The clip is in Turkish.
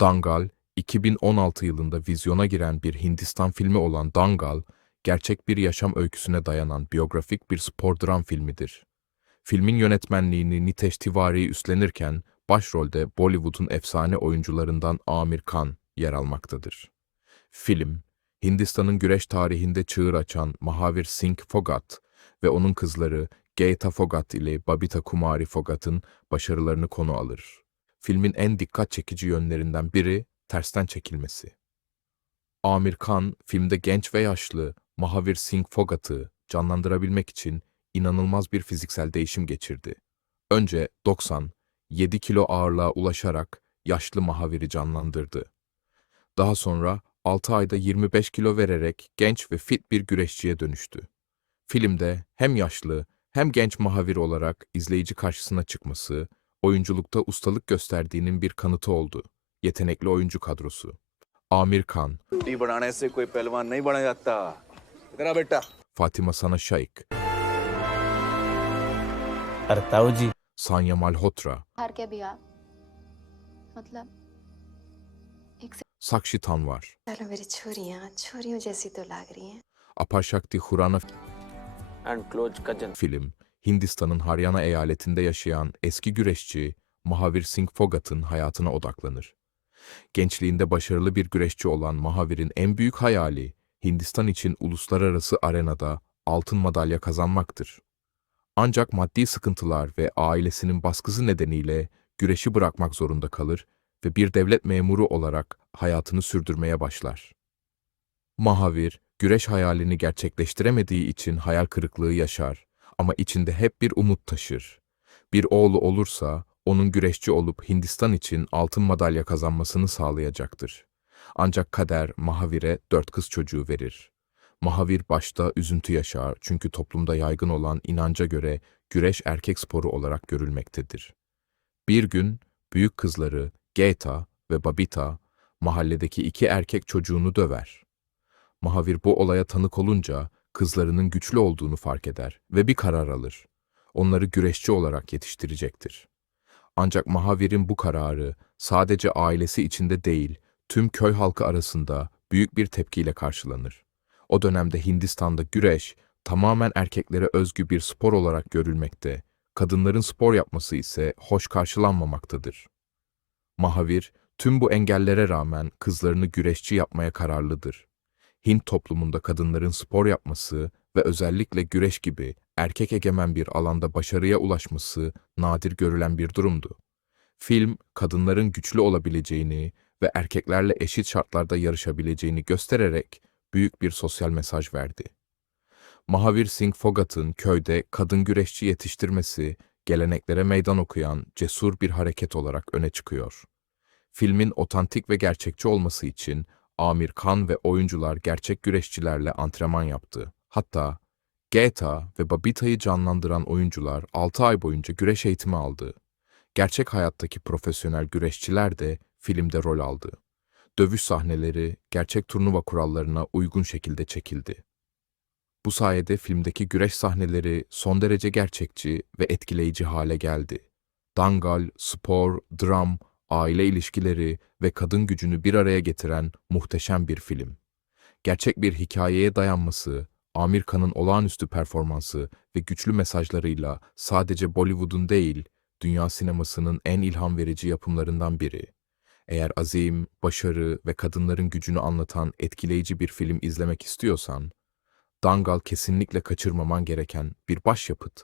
Dangal, 2016 yılında vizyona giren bir Hindistan filmi olan Dangal, gerçek bir yaşam öyküsüne dayanan biyografik bir spor dram filmidir. Filmin yönetmenliğini Nitesh Tiwari üstlenirken, başrolde Bollywood'un efsane oyuncularından Amir Khan yer almaktadır. Film, Hindistan'ın güreş tarihinde çığır açan Mahavir Singh Fogat ve onun kızları Geeta Fogat ile Babita Kumari Fogat'ın başarılarını konu alır. Filmin en dikkat çekici yönlerinden biri tersten çekilmesi. Amir Khan, filmde genç ve yaşlı Mahavir Singh Fogat'ı canlandırabilmek için inanılmaz bir fiziksel değişim geçirdi. Önce 90, 7 kilo ağırlığa ulaşarak yaşlı Mahavir'i canlandırdı. Daha sonra 6 ayda 25 kilo vererek genç ve fit bir güreşçiye dönüştü. Filmde hem yaşlı hem genç Mahavir olarak izleyici karşısına çıkması, oyunculukta ustalık gösterdiğinin bir kanıtı oldu. Yetenekli oyuncu kadrosu. Amir Khan. Fatima Sana Şaik. Sanya Malhotra. Sakshi Tanwar. Apashakti Hurana. Film. Hindistan'ın Haryana eyaletinde yaşayan eski güreşçi Mahavir Singh Fogat'ın hayatına odaklanır. Gençliğinde başarılı bir güreşçi olan Mahavir'in en büyük hayali, Hindistan için uluslararası arenada altın madalya kazanmaktır. Ancak maddi sıkıntılar ve ailesinin baskısı nedeniyle güreşi bırakmak zorunda kalır ve bir devlet memuru olarak hayatını sürdürmeye başlar. Mahavir, güreş hayalini gerçekleştiremediği için hayal kırıklığı yaşar ama içinde hep bir umut taşır. Bir oğlu olursa onun güreşçi olup Hindistan için altın madalya kazanmasını sağlayacaktır. Ancak kader Mahavir'e dört kız çocuğu verir. Mahavir başta üzüntü yaşar çünkü toplumda yaygın olan inanca göre güreş erkek sporu olarak görülmektedir. Bir gün büyük kızları Geeta ve Babita mahalledeki iki erkek çocuğunu döver. Mahavir bu olaya tanık olunca kızlarının güçlü olduğunu fark eder ve bir karar alır. Onları güreşçi olarak yetiştirecektir. Ancak Mahavir'in bu kararı sadece ailesi içinde değil, tüm köy halkı arasında büyük bir tepkiyle karşılanır. O dönemde Hindistan'da güreş tamamen erkeklere özgü bir spor olarak görülmekte, kadınların spor yapması ise hoş karşılanmamaktadır. Mahavir, tüm bu engellere rağmen kızlarını güreşçi yapmaya kararlıdır. Hint toplumunda kadınların spor yapması ve özellikle güreş gibi erkek egemen bir alanda başarıya ulaşması nadir görülen bir durumdu. Film, kadınların güçlü olabileceğini ve erkeklerle eşit şartlarda yarışabileceğini göstererek büyük bir sosyal mesaj verdi. Mahavir Singh Fogat'ın köyde kadın güreşçi yetiştirmesi, geleneklere meydan okuyan cesur bir hareket olarak öne çıkıyor. Filmin otantik ve gerçekçi olması için Amir Khan ve oyuncular gerçek güreşçilerle antrenman yaptı. Hatta Geeta ve Babita'yı canlandıran oyuncular 6 ay boyunca güreş eğitimi aldı. Gerçek hayattaki profesyonel güreşçiler de filmde rol aldı. Dövüş sahneleri gerçek turnuva kurallarına uygun şekilde çekildi. Bu sayede filmdeki güreş sahneleri son derece gerçekçi ve etkileyici hale geldi. Dangal, spor, dram, aile ilişkileri ve kadın gücünü bir araya getiren muhteşem bir film. Gerçek bir hikayeye dayanması, Amir Khan'ın olağanüstü performansı ve güçlü mesajlarıyla sadece Bollywood'un değil, dünya sinemasının en ilham verici yapımlarından biri. Eğer azim, başarı ve kadınların gücünü anlatan etkileyici bir film izlemek istiyorsan, Dangal kesinlikle kaçırmaman gereken bir başyapıt.